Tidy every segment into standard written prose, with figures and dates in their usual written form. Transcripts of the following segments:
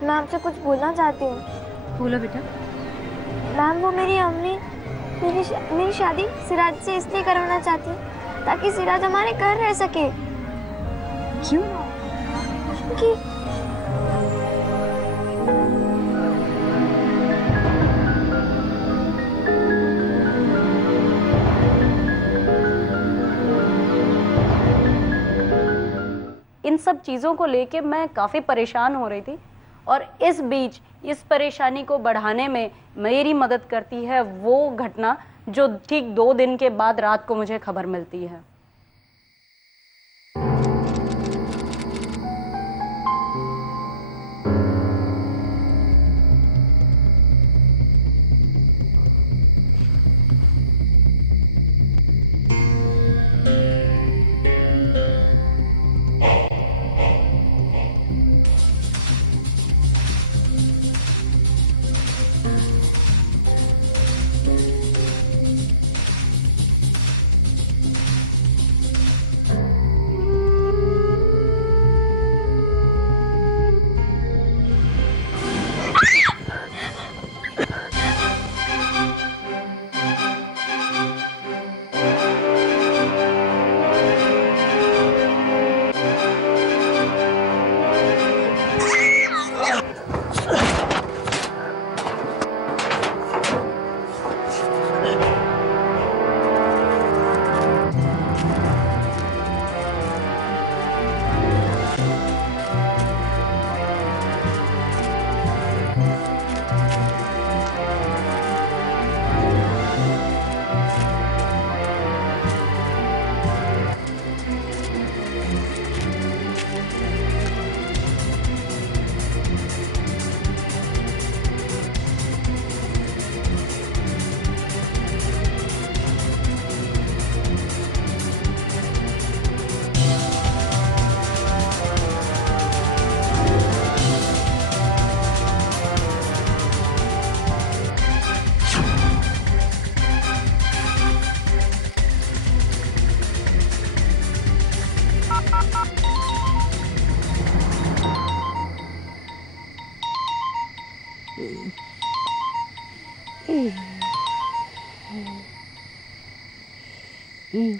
मैं आपसे कुछ बोलना चाहती हूँ। बोलो बेटा। मैम, वो मेरी अम्मी मेरी शादी सिराज से इसलिए करवाना चाहती है ताकि सिराज हमारे घर रह सके। क्यों? क्योंकि इन सब चीज़ों को लेके मैं काफ़ी परेशान हो रही थी और इस बीच इस परेशानी को बढ़ाने में मेरी मदद करती है वो घटना जो ठीक 2 दिन के बाद रात को मुझे खबर मिलती है।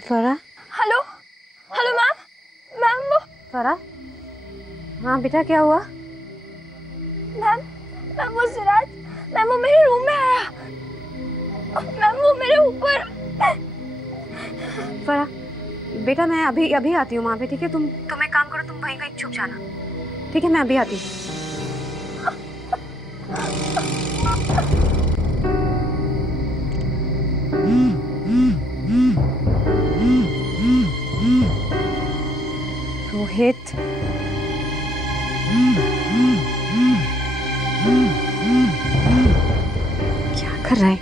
फरा। Hello hello ma'am. मैम वो फरा, हाँ बेटा क्या हुआ? मैम वो सिराज, मैम वो मेरे रूम में आया। मैम वो मेरे ऊपर। फरा बेटा, मैं अभी आती हूँ वहाँ पे, ठीक है? तुम एक काम करो, तुम वहीं कहीं छुप जाना, ठीक है? मैं अभी आती हूँ। रोहित, क्या कर रहा है?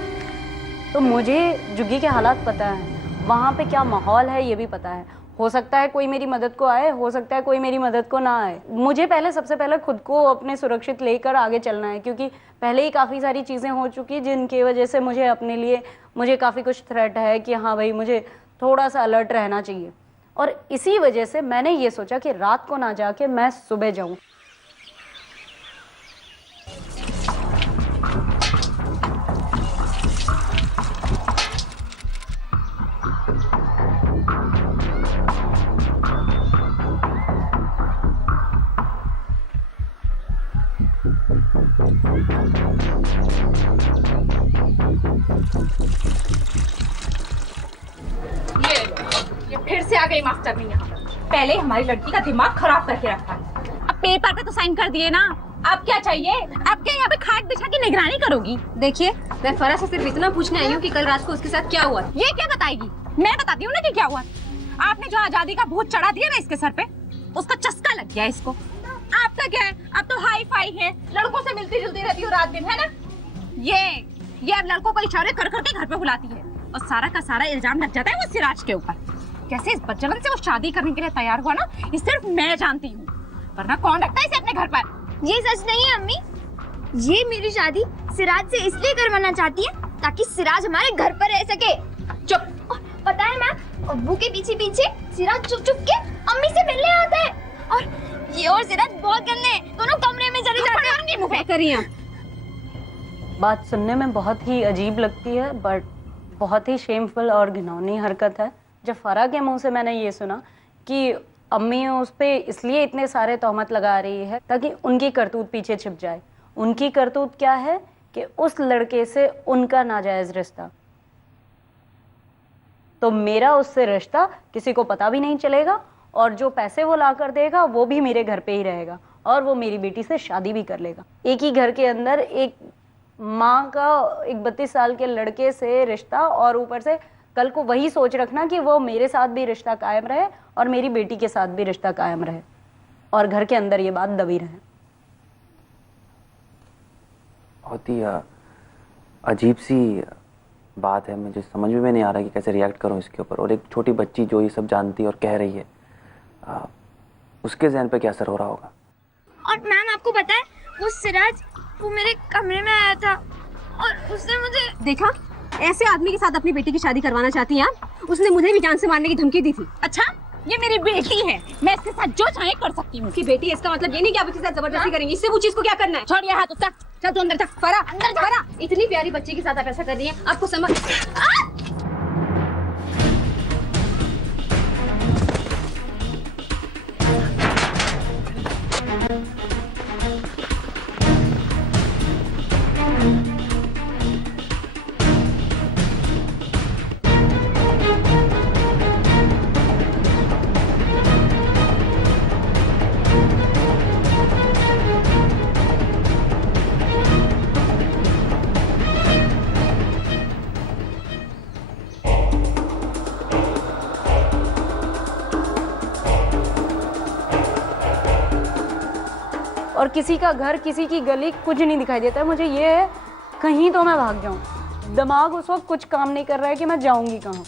तो मुझे जुग्गी के हालात पता है, वहाँ पे क्या माहौल है ये भी पता है। हो सकता है कोई मेरी मदद को आए, हो सकता है कोई मेरी मदद को ना आए। मुझे सबसे पहले खुद को अपने सुरक्षित लेकर आगे चलना है, क्योंकि पहले ही काफ़ी सारी चीज़ें हो चुकी जिनकी वजह से मुझे अपने लिए काफ़ी कुछ थ्रेट है कि हाँ भाई मुझे थोड़ा सा अलर्ट रहना चाहिए। और इसी वजह से मैंने ये सोचा कि रात को ना जाके मैं सुबह जाऊँ। ये फिर से आ गई मास्टरनी यहाँ। पहले हमारी लड़की का दिमाग खराब करके रखा है। अब पेपर पे तो साइन कर दिए ना, अब क्या चाहिए? अब क्या यहाँ पे खाट बिछा के निगरानी करोगी? देखिए, मैं फरा से सिर्फ इतना पूछने आई हूँ कि कल रात को उसके साथ क्या हुआ। ये क्या बताएगी? मैं बताती हूँ ना कि क्या हुआ। आपने जो आजादी का भूत चढ़ा दिया ना इसके सर पे, उसका चस्का लग गया इसको। आपका क्या है, आप तो हाई फाई है, लड़कों से मिलती जुलती रहती हो रात दिन, है ना? ये अब लड़कों को इशारे कर करके घर पे बुलाती है और सारा का सारा इल्जाम लग जाता है वो सिराज के ऊपर। कैसे इस बच्चन से वो शादी करने के लिए तैयार हुआ ना, ये सिर्फ मैं जानती हूँ, वरना कौन रखता है इसे अपने घर पर? ये सच नहीं है अम्मी। ये मेरी शादी सिराज से इसलिए करवाना चाहती है ताकि सिराज हमारे घर पर रह सके। चुप। पता है मैम, अब्बू के पीछे पीछे सिराज चुप चुप के अम्मी से मिलने आता है और ये और सिराज बहुत गंदे हैं, दोनों कमरे में चले जाते हैं। कर रही हैं आप? बात सुनने में बहुत ही अजीब लगती है, बट बहुत ही शेमफुल और घिनौनी हरकत है। जब फरा के मुंह से मैंने ये सुना कि अम्मी उस पर इसलिए इतने सारे तोहमत लगा रही है ताकि उनकी करतूत पीछे छिप जाए। उनकी करतूत क्या है कि उस लड़के से उनका नाजायज रिश्ता, तो मेरा उससे रिश्ता किसी को पता भी नहीं चलेगा और जो पैसे वो ला कर देगा वो भी मेरे घर पे ही रहेगा और वो मेरी बेटी से शादी भी कर लेगा। एक ही घर के अंदर एक माँ का एक 32 साल के लड़के से रिश्ता, और ऊपर से कल को वही सोच रखना कि वो मेरे साथ भी रिश्ता कायम रहे और मेरी बेटी के साथ भी रिश्ता कायम रहे और घर के अंदर ये बात दबी रहे। बहुत ही अजीब सी बात है, मुझे समझ में नहीं आ रहा कि कैसे रिएक्ट करूं इसके ऊपर। और एक छोटी बच्ची जो ये सब जानती है और कह रही है, उसके ज़हन पे क्या असर हो रहा होगा। और मैम आपको पता है वो सिराज वो मेरे कमरे में आया था और उसने मुझे देखा, ऐसे आदमी के साथ अपनी बेटी की शादी करवाना चाहती हैं आप? उसने मुझे भी जान से मारने की धमकी दी थी। अच्छा, ये मेरी बेटी है, मैं इसके साथ जो चाहे कर सकती हूँ। उसकी बेटी है, इसका मतलब ये नहीं कि आप इसके साथ जबरदस्ती करेंगे। इससे पूछिए इसको क्या करना है। छोड़ ये हाथ उसका, चल तू अंदर तक। फरा, अंदर जा। फरा, इतनी प्यारी बच्ची के साथ आप ऐसा कर रही हैं, आपको समझ और किसी का घर, किसी की गली कुछ नहीं दिखाई देता है। मुझे ये है कहीं तो मैं भाग जाऊं। दिमाग उस वक्त कुछ काम नहीं कर रहा है कि मैं जाऊंगी कहाँ।